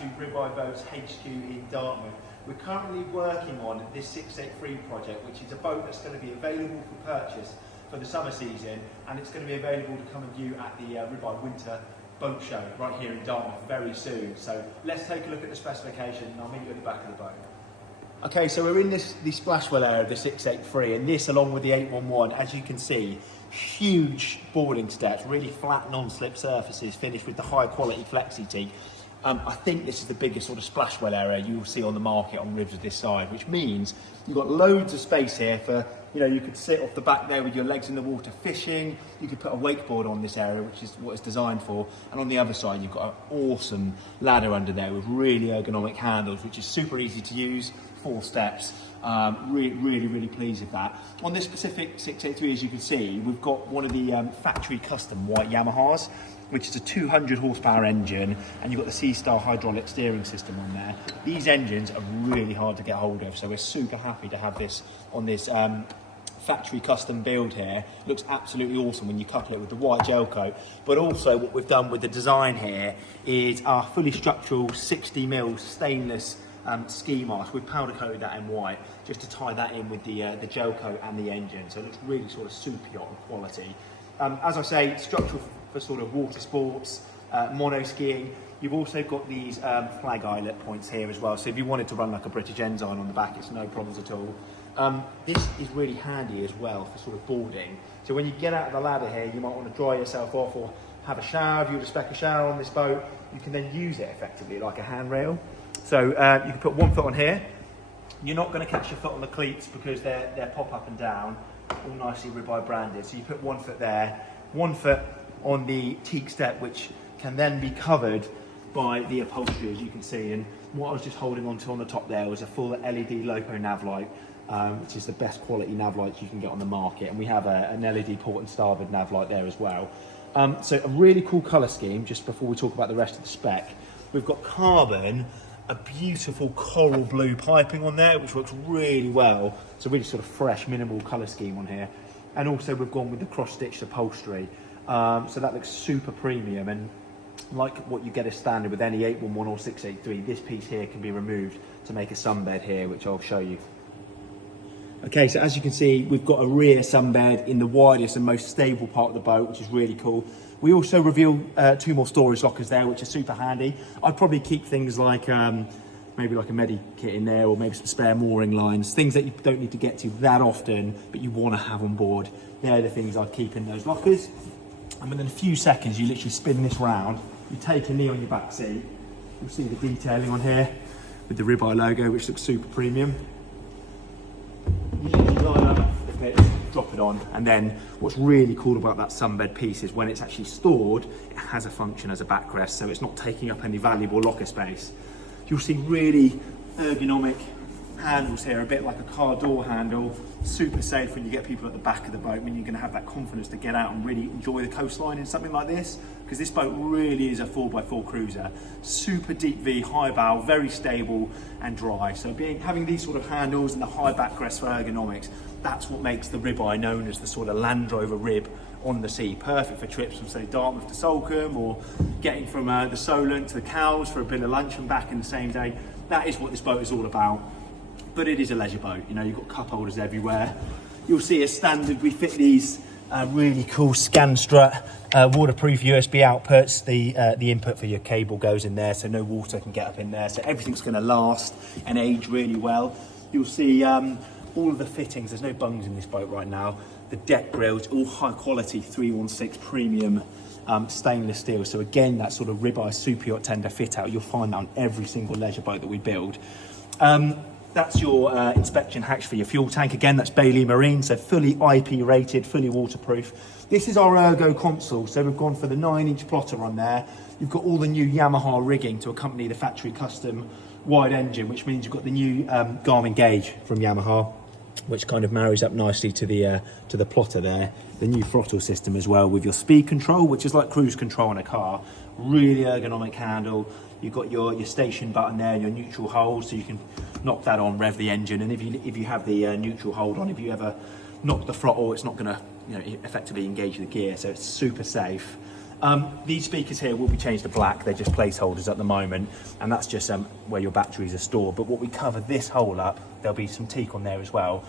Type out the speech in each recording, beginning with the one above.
to Ribeye Boats HQ in Dartmouth. We're currently working on this 683 project, which is a boat that's going to be available for purchase for the summer season, and it's going to be available to come and view at the Ribeye Winter Boat Show right here in Dartmouth very soon. So let's take a look at the specification and I'll meet you at the back of the boat. Okay, so we're in the splashwell area of the 683, and this along with the 811, as you can see, huge boarding steps, really flat non-slip surfaces finished with the high quality flexi teak. I think this is the biggest sort of splashwell area you will see on the market on ribs of this side, which means you've got loads of space here for, you could sit off the back there with your legs in the water fishing. You could put a wakeboard on this area, which is what it's designed for. And on the other side, you've got an awesome ladder under there with really ergonomic handles, which is super easy to use, 4 steps. Really pleased with that. On this specific 683, as you can see, we've got one of the factory custom white Yamahas, which is a 200 horsepower engine, and you've got the C-Star hydraulic steering system on there. These engines are really hard to get hold of, so we're super happy to have this on this factory custom build here. Looks absolutely awesome when you couple it with the white gel coat. But also what we've done with the design here is our fully structural 60mm stainless ski mask. We've powder coated that in white just to tie that in with the gel coat and the engine, so it looks really sort of super yacht quality. As I say, structural for sort of water sports, mono skiing. You've also got these flag eyelet points here as well, so if you wanted to run like a British ensign on the back, it's no problems at all. This is really handy as well for sort of boarding. So when you get out of the ladder here, you might want to dry yourself off or have a shower. If you would expect a shower on this boat, you can then use it effectively like a handrail. So you can put one foot on here. You're not going to catch your foot on the cleats because they're pop up and down, all nicely Ribeye branded. So you put one foot there, one foot on the teak step, which can then be covered by the upholstery, as you can see. And what I was just holding onto on the top there was a full LED Loco nav light, which is the best quality nav lights you can get on the market. And we have an LED port and starboard nav light there as well. So a really cool colour scheme, just before we talk about the rest of the spec. We've got carbon, a beautiful coral blue piping on there, which works really well. It's a really sort of fresh, minimal colour scheme on here. And also we've gone with the cross-stitched upholstery. So that looks super premium, and like what you get as standard with any 811 or 683, this piece here can be removed to make a sunbed here, which I'll show you. Okay, so as you can see, we've got a rear sunbed in the widest and most stable part of the boat, which is really cool. We also reveal 2 more storage lockers there, which are super handy. I'd probably keep things like maybe like a medikit in there, or maybe some spare mooring lines, things that you don't need to get to that often, but you want to have on board. They're the things I'd keep in those lockers. And within a few seconds, you literally spin this round, you take a knee on your back seat, you'll see the detailing on here with the Ribeye logo, which looks super premium. You literally line up the bits, drop it on, and then what's really cool about that sunbed piece is when it's actually stored, it has a function as a backrest, so it's not taking up any valuable locker space. You'll see really ergonomic handles here, a bit like a car door handle, super safe when you get people at the back of the boat. I mean, you're going to have that confidence to get out and really enjoy the coastline in something like this, because this boat really is a 4x4 cruiser. Super deep V, high bow, very stable and dry. So having these sort of handles and the high backrest for ergonomics, that's what makes the Ribeye known as the sort of Land Rover rib on the sea. Perfect for trips from, say, Dartmouth to Salcombe, or getting from the Solent to the Cowes for a bit of lunch and back in the same day. That is what this boat is all about. But it is a leisure boat, you've got cup holders everywhere. You'll see as standard, we fit these really cool scan strut waterproof USB outputs. The input for your cable goes in there, so no water can get up in there. So everything's going to last and age really well. You'll see all of the fittings. There's no bungs in this boat right now. The deck grills, all high quality 316 premium stainless steel. So again, that sort of Ribeye super yacht tender fit out, you'll find that on every single leisure boat that we build. That's your inspection hatch for your fuel tank. Again, that's Bailey Marine, so fully IP rated, fully waterproof. This is our ergo console, so we've gone for the 9-inch plotter on there. You've got all the new Yamaha rigging to accompany the factory custom wide engine, which means you've got the new Garmin gauge from Yamaha, which kind of marries up nicely to the plotter there. The new throttle system as well, with your speed control, which is like cruise control in a car. Really ergonomic handle. You've got your station button there, your neutral hold, so you can knock that on, rev the engine, and if you have the neutral hold on, if you ever knock the throttle, it's not going to effectively engage the gear, so it's super safe. These speakers here will be changed to black. They're just placeholders at the moment, and that's just where your batteries are stored. But what we cover this hole up, there'll be some teak on there as well,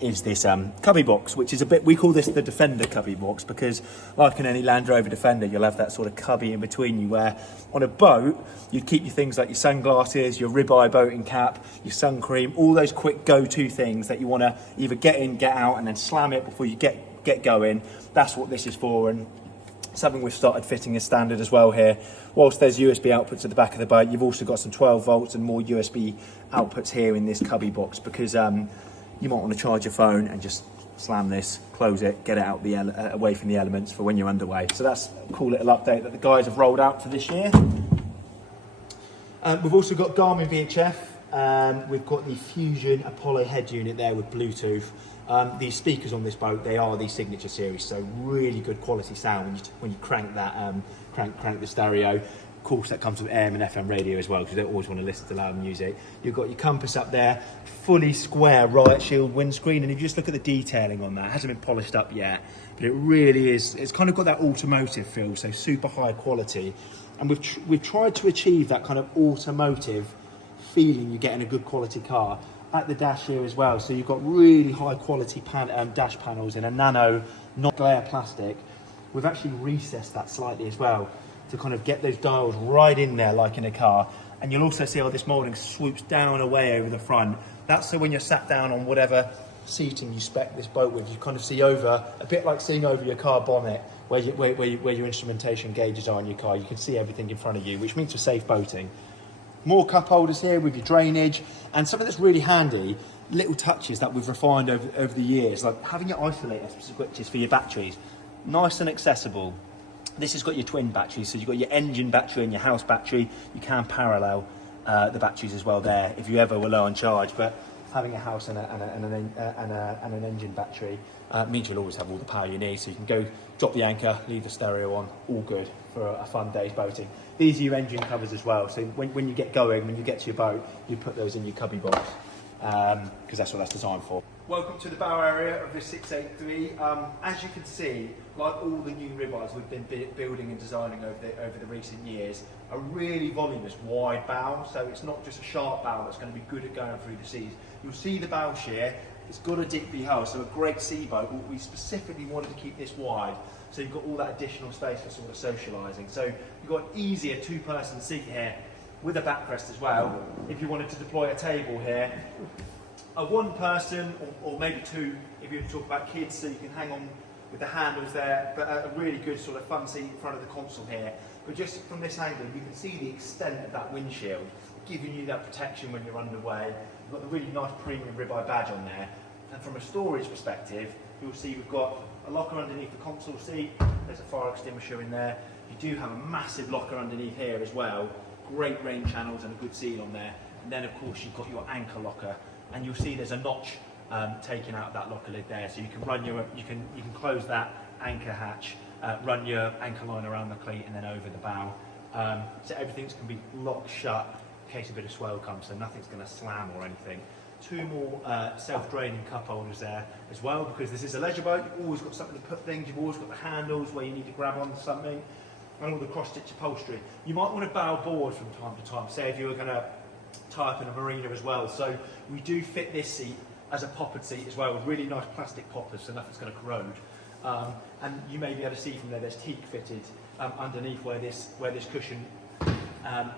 is this cubby box, which is a bit, we call this the Defender cubby box, because like in any Land Rover Defender, you'll have that sort of cubby in between you, where on a boat, you'd keep your things like your sunglasses, your Ribeye boating cap, your sun cream, all those quick go-to things that you want to either get in, get out, and then slam it before you get going. That's what this is for, and something we've started fitting as standard as well here. Whilst there's USB outputs at the back of the boat, you've also got some 12 volts and more USB outputs here in this cubby box, because you might want to charge your phone and just slam this, close it, get it out away from the elements for when you're underway. So that's a cool little update that the guys have rolled out for this year. We've also got Garmin VHF. We've got the Fusion Apollo head unit there with Bluetooth. These speakers on this boat, they are the Signature series, so really good quality sound when you crank that, crank the stereo. Of course, that comes with AM and FM radio as well, because you don't always want to listen to loud music. You've got your compass up there, fully square riot shield windscreen, and if you just look at the detailing on that, it hasn't been polished up yet, but it really is, it's kind of got that automotive feel, so super high quality. And we've tried to achieve that kind of automotive feeling you get in a good quality car at the dash here as well. So you've got really high quality dash panels in a nano, not glare plastic. We've actually recessed that slightly as well, to kind of get those dials right in there like in a car. And you'll also see how this moulding swoops down away over the front. That's so when you're sat down on whatever seating you spec this boat with, you kind of see over, a bit like seeing over your car bonnet, where your instrumentation gauges are on your car. You can see everything in front of you, which means for safe boating. More cup holders here with your drainage, and something that's really handy, little touches that we've refined over the years, like having your isolator switches for your batteries, nice and accessible. This has got your twin batteries, so you've got your engine battery and your house battery. You can parallel the batteries as well there if you ever were low on charge, but having a house and an engine battery means you'll always have all the power you need, so you can go drop the anchor, leave the stereo on, all good for a fun day's boating. These are your engine covers as well, so when you get going, when you get to your boat, you put those in your cubby box, because that's what that's designed for. Welcome to the bow area of this 683. As you can see, like all the new Ribeyes we've been building and designing over the recent years, a really voluminous wide bow, so it's not just a sharp bow that's going to be good at going through the seas. You'll see the bow shear, it's got a dip V hull, so a great sea boat, but we specifically wanted to keep this wide, so you've got all that additional space for sort of socialising. So you've got an easier two-person seat here with a backrest as well. If you wanted to deploy a table here, a one person or maybe two if you talk about kids, so you can hang on with the handles there, but a really good sort of fun seat in front of the console here. But just from this angle, you can see the extent of that windshield, giving you that protection when you're underway. You've got the really nice premium Ribeye badge on there. And from a storage perspective, you'll see we've got a locker underneath the console seat. There's a fire extinguisher in there. You do have a massive locker underneath here as well. Great rain channels and a good seal on there. And then of course you've got your anchor locker, and you'll see there's a notch taken out of that locker lid there, so you can run you can close that anchor hatch, run your anchor line around the cleat and then over the bow. So everything's can be locked shut in case a bit of swell comes, so nothing's going to slam or anything. Two more self-draining cup holders there as well, because this is a leisure boat. You've always got something to put things. You've always got the handles where you need to grab onto something, and all the cross-stitch upholstery. You might want to bow board from time to time, say if you were going to tie up in a marina as well. So we do fit this seat as a poppered seat as well, with really nice plastic poppers, so nothing's going to corrode. And you may be able to see from there, there's teak fitted underneath where this cushion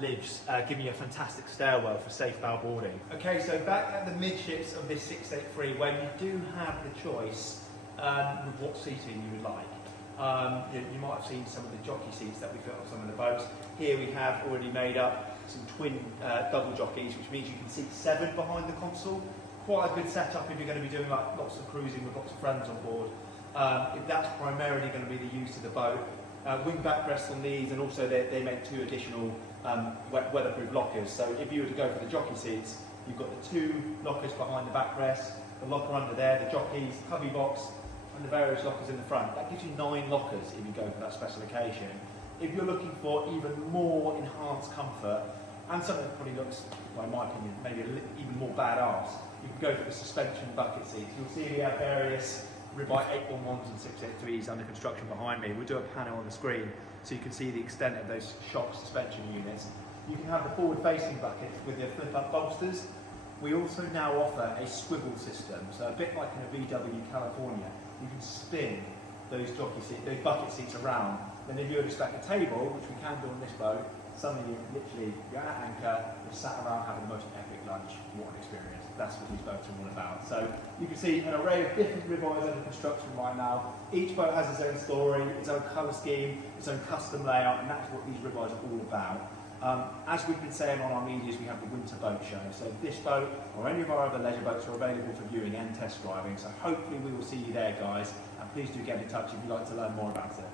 lives, giving you a fantastic stairwell for safe bow boarding. Okay, so back at the midships of this 683, where you do have the choice with what seating you would like. You might have seen some of the jockey seats that we fit on some of the boats. Here we have already made up some twin double jockeys, which means you can seat 7 behind the console. Quite a good setup if you're going to be doing like lots of cruising with lots of friends on board. If that's primarily going to be the use of the boat. Wing backrests on these, and also they make 2 additional weatherproof lockers. So if you were to go for the jockey seats, you've got the 2 lockers behind the backrest, the locker under there, the jockeys, cubby box, and the various lockers in the front. That gives you 9 lockers if you go for that specification. If you're looking for even more enhanced comfort, and something that probably looks, well, in my opinion, maybe even more badass, you can go for the suspension bucket seats. You'll see we have various Ribeye 811s and 683s under construction behind me. We'll do a panel on the screen so you can see the extent of those shock suspension units. You can have the forward-facing buckets with their flip-up bolsters. We also now offer a swivel system, so a bit like in a VW California. You can spin those bucket seats around. Then if you were to stack a table, which we can do on this boat, suddenly you're at anchor, you're sat around having the most epic lunch. What an experience. That's what these boats are all about. So you can see an array of different Ribeyes under construction right now. Each boat has its own story, its own colour scheme, its own custom layout, and that's what these Ribeyes are all about. As we've been saying on our medias, we have the winter boat show. So this boat or any of our other leisure boats are available for viewing and test driving. So hopefully we will see you there, guys. And please do get in touch if you'd like to learn more about it.